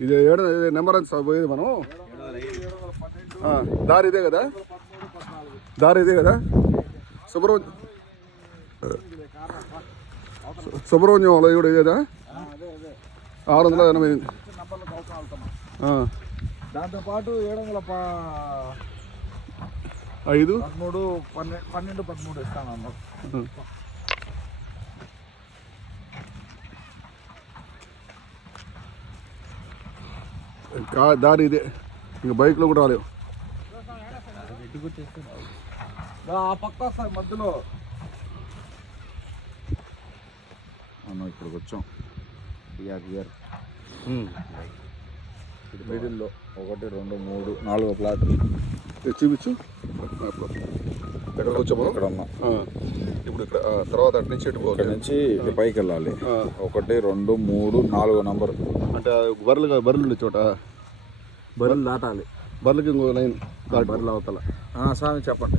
ఇది ఏడు నెంబర్ ఎంత పోయేది మనం దారి ఇదే కదా సుబ్రహ్మణ్యంలో కూడా ఇదేదా 680 దాంతోపాటు 705 12 13 ఇస్తాను. దారి ఇదే, ఇంకా బైక్లో కూడా రాలేవు. ఆ పక్క వస్తాయి మధ్యలో. మనం ఇక్కడికి వచ్చాం. ఇయర్ మిడిల్లో 1 2 3 4 ప్లాట్ చూపించు. ఎక్కడికి వచ్చాము? ఇక్కడ ఉన్నాం ఇప్పుడు. ఇక్కడ తర్వాత అటు నుంచి ఇక్కడ నుంచి పైకి వెళ్ళాలి. 1 2 3 4 నంబర్. అంటే బర్రెలు ఉండే చోట బర్రెలు దాటాలి. బర్రెలకి ఇంకో లైన్ బర్రెలు అవతల. స్వామి చెప్పండి.